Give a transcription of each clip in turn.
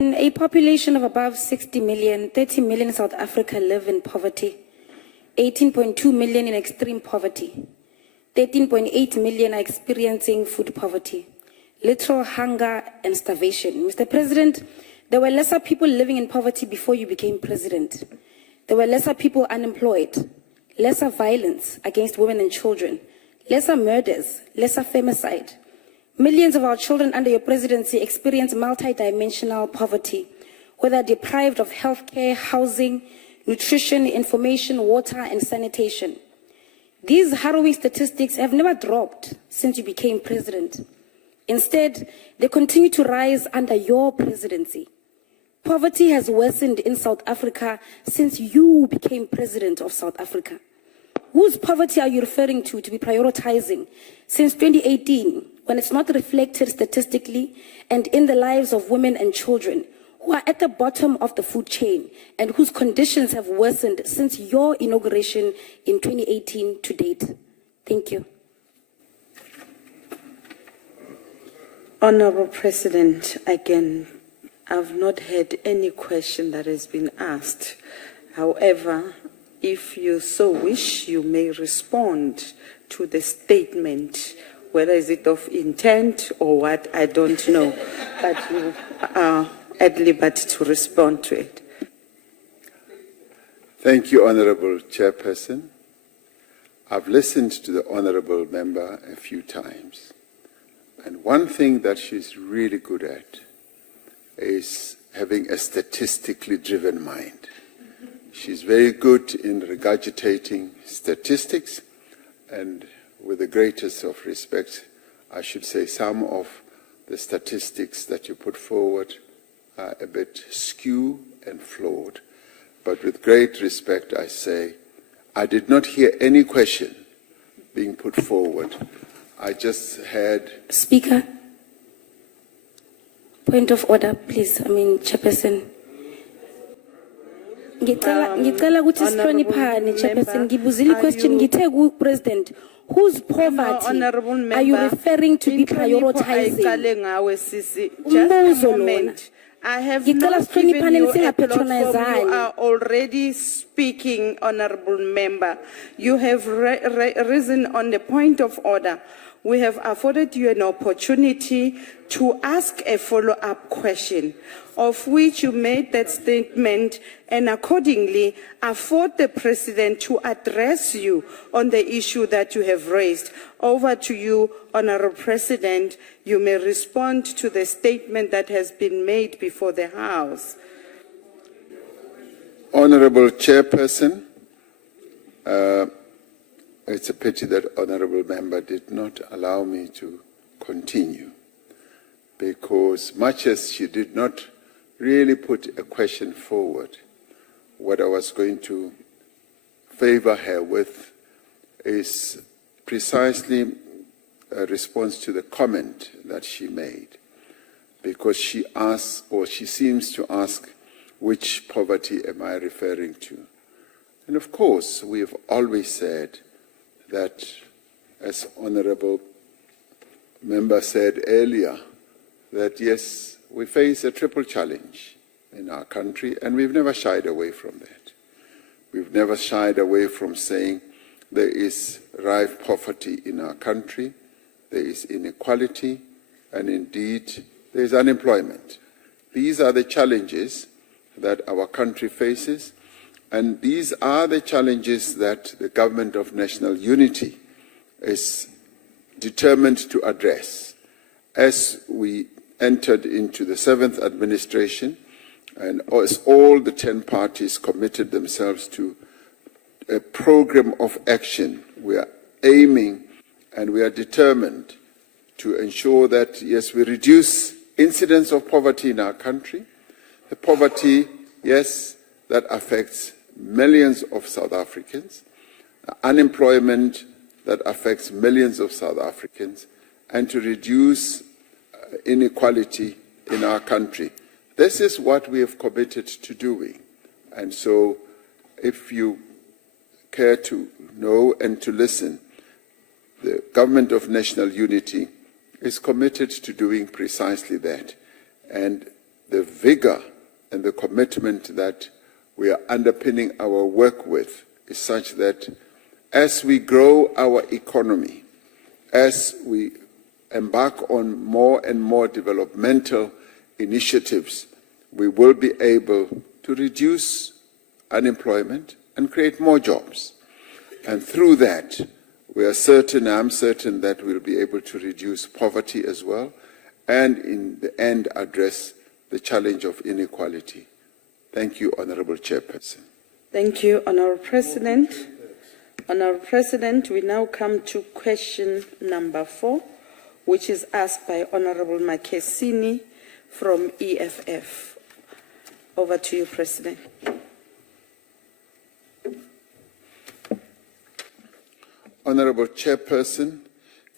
In a population of above 60 million, 30 million in South Africa live in poverty, 18.2 million in extreme poverty, 13.8 million are experiencing food poverty, literal hunger and starvation. Mr. President, there were lesser people living in poverty before you became president. There were lesser people unemployed, lesser violence against women and children, lesser murders, lesser femicide. Millions of our children under your presidency experience multidimensional poverty, whether deprived of healthcare, housing, nutrition, information, water, and sanitation. These harrowing statistics have never dropped since you became president. Instead, they continue to rise under your presidency. Poverty has worsened in South Africa since you became president of South Africa. Whose poverty are you referring to be prioritizing since 2018, when it's not reflected statistically and in the lives of women and children who are at the bottom of the food chain and whose conditions have worsened since your inauguration in 2018 to date? Thank you. Honorable President, again, I've not had any question that has been asked. However, if you so wish, you may respond to the statement. Whether is it of intent or what, I don't know. But you are at liberty to respond to it. Thank you, Honourable Chairperson. I've listened to the Honourable Member a few times. And one thing that she's really good at is having a statistically driven mind. She's very good in regurgitating statistics, and with the greatest of respect, I should say some of the statistics that you put forward are a bit skew and flawed. But with great respect, I say, I did not hear any question being put forward. I just had... Speaker, point of order, please. Chairperson. Ngicela ukuthi sihloniphane, Chairperson. Ngibuzile question ngithe ku President, whose poverty are you referring to be prioritizing? Just a moment. I have not given you a platform. You are already speaking, Honorable Member. You have risen on the point of order. We have afforded you an opportunity to ask a follow-up question, of which you made that statement, and accordingly afford the President to address you on the issue that you have raised. Over to you, Honourable President. You may respond to the statement that has been made before the House. Honourable Chairperson, it's a pity that Honourable Member did not allow me to continue, because much as she did not really put a question forward, what I was going to favour her with is precisely a response to the comment that she made, because she asks, or she seems to ask, which poverty am I referring to? And of course, we have always said that, as Honourable Member said earlier, that yes, we face a triple challenge in our country, and we've never shied away from that. We've never shied away from saying there is rife poverty in our country, there is inequality, and indeed there is unemployment. These are the challenges that our country faces, and these are the challenges that the Government of National Unity is determined to address. As we entered into the 7th administration, and as all the 10 parties committed themselves to a program of action, we are aiming and we are determined to ensure that, yes, we reduce incidence of poverty in our country. The poverty, yes, that affects millions of South Africans, unemployment that affects millions of South Africans, and to reduce inequality in our country. This is what we have committed to doing. And so, if you care to know and to listen, the Government of National Unity is committed to doing precisely that. And the vigor and the commitment that we are underpinning our work with is such that as we grow our economy, as we embark on more and more developmental initiatives, we will be able to reduce unemployment and create more jobs. And through that, I'm certain that we'll be able to reduce poverty as well, and in the end address the challenge of inequality. Thank you, Honourable Chairperson. Thank you, Honourable President. Honourable President, we now come to question number 4, which is asked by Honourable Makesini from EFF. Over to you, President. Honourable Chairperson,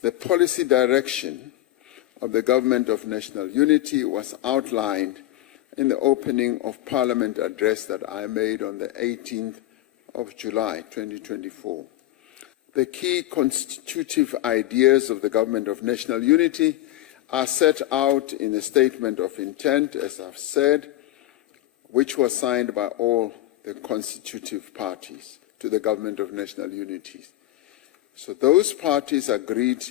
the policy direction of the Government of National Unity was outlined in the opening of Parliament address that I made on the 18th of July 2024. The key constitutive ideas of the Government of National Unity are set out in the Statement of Intent, as I've said, which was signed by all the constitutive parties to the Government of National Unity. So those parties agreed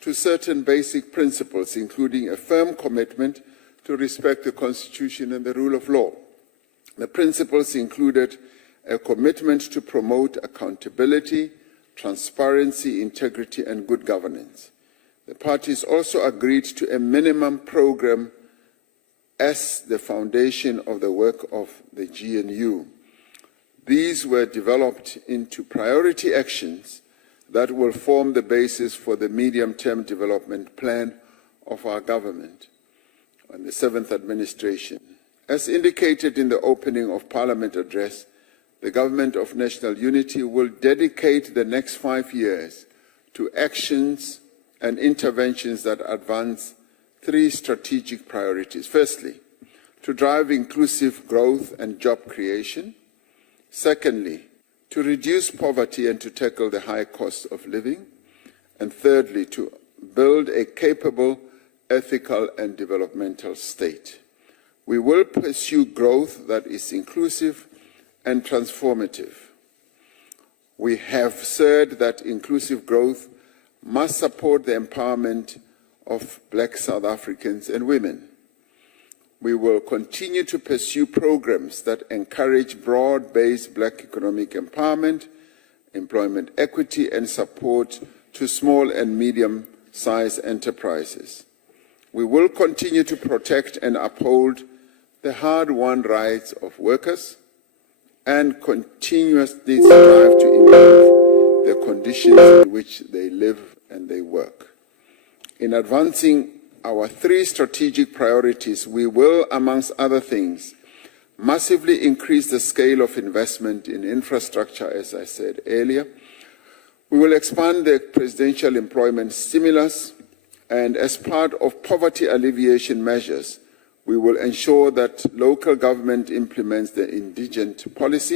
to certain basic principles, including a firm commitment to respect the Constitution and the rule of law. The principles included a commitment to promote accountability, transparency, integrity, and good governance. The parties also agreed to a minimum program as the foundation of the work of the GNU. These were developed into priority actions that will form the basis for the medium-term development plan of our government and the 7th administration. As indicated in the opening of Parliament address, the Government of National Unity will dedicate the next 5 years to actions and interventions that advance 3 strategic priorities. Firstly, to drive inclusive growth and job creation. Secondly, to reduce poverty and to tackle the high cost of living. And thirdly, to build a capable, ethical and developmental state. We will pursue growth that is inclusive and transformative. We have said that inclusive growth must support the empowerment of Black South Africans and women. We will continue to pursue programs that encourage broad-based Black economic empowerment, employment equity, and support to small and medium-sized enterprises. We will continue to protect and uphold the hard-won rights of workers and continuously strive to improve the conditions in which they live and they work. In advancing our 3 strategic priorities, we will, amongst other things, massively increase the scale of investment in infrastructure, as I said earlier. We will expand the presidential employment stimulus, and as part of poverty alleviation measures, we will ensure that local government implements the indigent policy